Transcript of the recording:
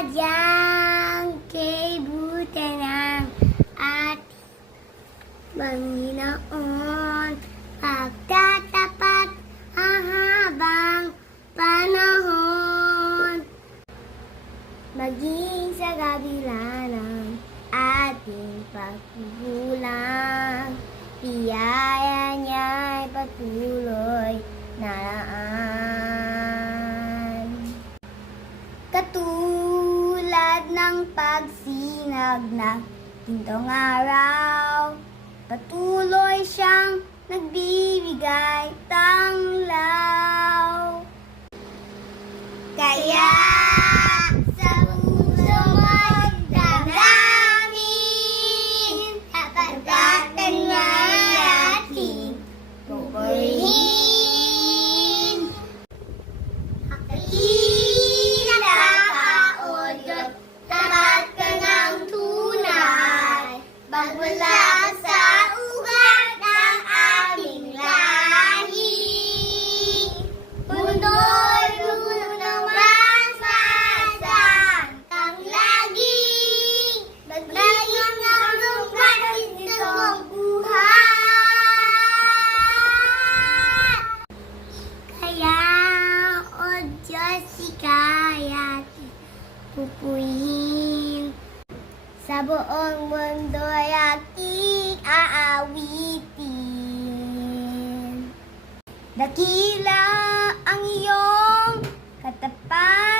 sadyang kaibutan ng ating Panginoon. Pagtatapat ang habang panahon, maging sa kabila ng ating pagkukulang, biyaya niya'y patuloy na laan. Katulad ng pagsinag ng gintong araw, patuloy siyang nagbibigay tanglaw. Kaya sa puso mo'y damdamin, kapagkatan niya'y ating pupurihin. Hakina ka, O Diyos, tapat ka ng tunay, magmula sa ugat ng aming lahi. Mundo'y puno ng masasaan kang lagi, magiging ng lugar itong buhay. Kaya, O Diyos, ika'y ating pupurihin. Sa buong mundo'y aking aawitin. Dakila ang iyong katapat